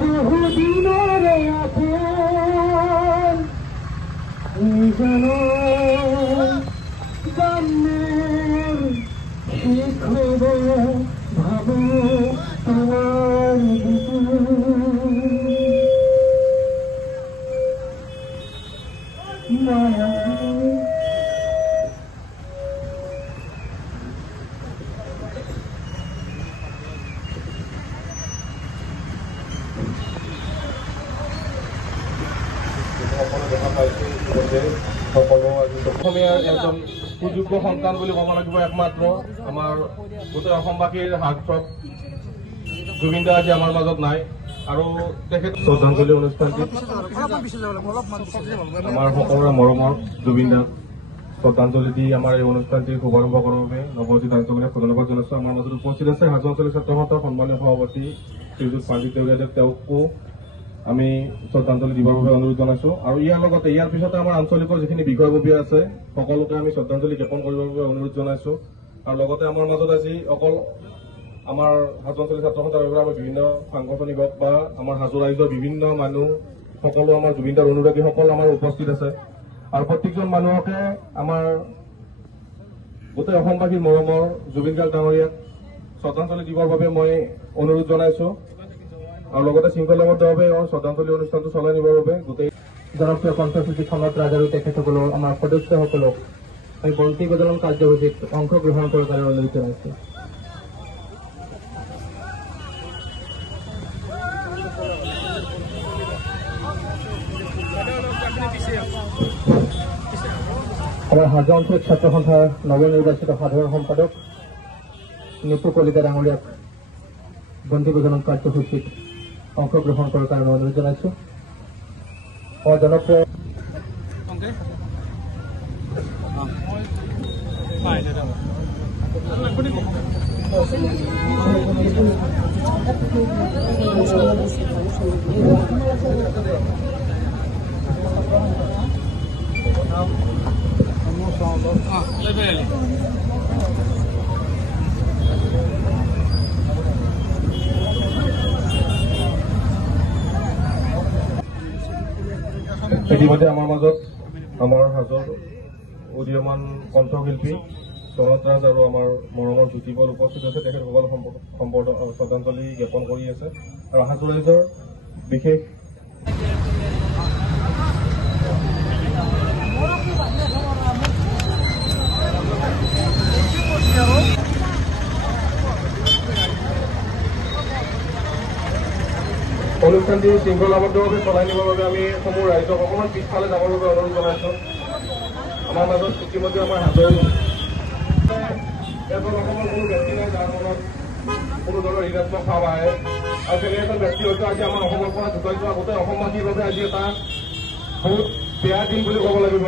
বহুদিনৰে আপন জানো জন্মেৰ শিখব ভাবো তোমাৰ মায়া দেখা পাইছো ইতিমধ্যে সকলো আজি অসমীয়াৰ এজন সুযোগ্য সন্তান বুলি ক'ব লাগিব একমাত্ৰ আমাৰ গোটেই অসমবাসীৰ হাৰ্টথ্ৰব জুবিন দা আজি আমাৰ মাজত নাই আৰু তেখেত শ্ৰদ্ধাঞ্জলি অনুষ্ঠানটিত আমাৰ সকলোৰে মৰমৰ জুবিন দাক শ্ৰদ্ধাঞ্জলি দি আমাৰ এই অনুষ্ঠানটিৰ শুভাৰম্ভ কৰাৰ বাবে নৱজিত আন্তৰ্জাতিক ধন্যবাদ জনাইছো। আমাৰ মাজত উপস্থিত আছে হাজো অঞ্চলিক ছাত্ৰ সন্থাৰ সন্মানীয় সভাপতি শ্ৰীযুত পাণ্ডিত দেউৰীয়াদেৱ, তেওঁকো আমি শ্ৰদ্ধাঞ্জলি দিবৰ বাবে অনুৰোধ জনাইছো আৰু ইয়াৰ পিছতে আমাৰ আঞ্চলিকৰ যিখিনি বিষয়ববীয়া আছে সকলোকে আমি শ্ৰদ্ধাঞ্জলি জ্ঞাপন কৰিবৰ বাবে অনুৰোধ জনাইছো। আৰু লগতে আমাৰ মাজত আজি অকল আমাৰ হাজো অঞ্চলিক ছাত্ৰ সন্থাৰ বাবে আমাৰ বিভিন্ন সাংগঠনিক হওক বা আমাৰ হাজো ৰাইজৰ বিভিন্ন মানুহ সকলো আমাৰ জুবিন দাৰ অনুৰাগীসকল আমাৰ উপস্থিত আছে আৰু প্ৰত্যেকজন মানুহকে আমাৰ গোটেই অসমবাসীৰ মৰমৰ জুবিন গাৰ্গ ডাঙৰীয়াক শ্ৰদ্ধাঞ্জলি দিবৰ বাবে মই অনুৰোধ জনাইছো আৰু লগতে শৃংখলাবদ্ধভাৱে শ্ৰদ্ধাঞ্জলি অনুষ্ঠানটো চলাই নিবৰ বাবে গোটেই জনপ্ৰিয় কণ্ঠশিল্পী সনদ ৰাজ আৰু তেখেতসকলৰ আমাৰ সদস্যসকলক আমি বন্তি প্ৰজ্বলন কাৰ্যসূচীত অংশগ্ৰহণ কৰাৰ কাৰণে অনুৰোধ জনাইছো। আমাৰ হাজো অঞ্চলিক ছাত্ৰ সন্থাৰ নৱনিৰ্বাচিত সাধাৰণ সম্পাদক নিপু কলিতা ডাঙৰীয়াক বন্তি প্ৰজ্বলন কাৰ্যসূচীত অংশগ্ৰহণ কৰাৰ কাৰণে অনুৰোধ জনাইছো। জনপ্ৰিয় ইতিমধ্যে আমাৰ মাজত আমাৰ হাজোৰ উদীয়মান কণ্ঠশিল্পী সনদ ৰাজ আৰু আমাৰ মৰমৰ জ্যোতিপল উপস্থিত আছে। তেখেতসকল শ্ৰদ্ধাঞ্জলি জ্ঞাপন কৰি আছে আৰু হাজো ৰাইজৰ বিশেষ অনুষ্ঠানটি শৃংখলাবদ্ধভাৱে চলাই নিবৰ বাবে আমি সমূহ ৰাইজক অকণমান পিছফালে যাবৰ বাবে অনুৰোধ জনাইছো। আমাৰ মাজত ইতিমধ্যে আমাৰ হাজোৰ এজন অসমৰ কোনো ব্যক্তি নাই যাৰ মনত কোনো ধৰণৰ ঋণাত্মক ভাৱ আহে আৰু তেনে এজন ব্যক্তি হয়তো আজি আমাৰ অসমৰ পৰা ঢুকাই যোৱা গোটেই অসমবাসীৰ বাবে আজি এটা বহুত বেয়া দিন বুলি ক'ব লাগিব।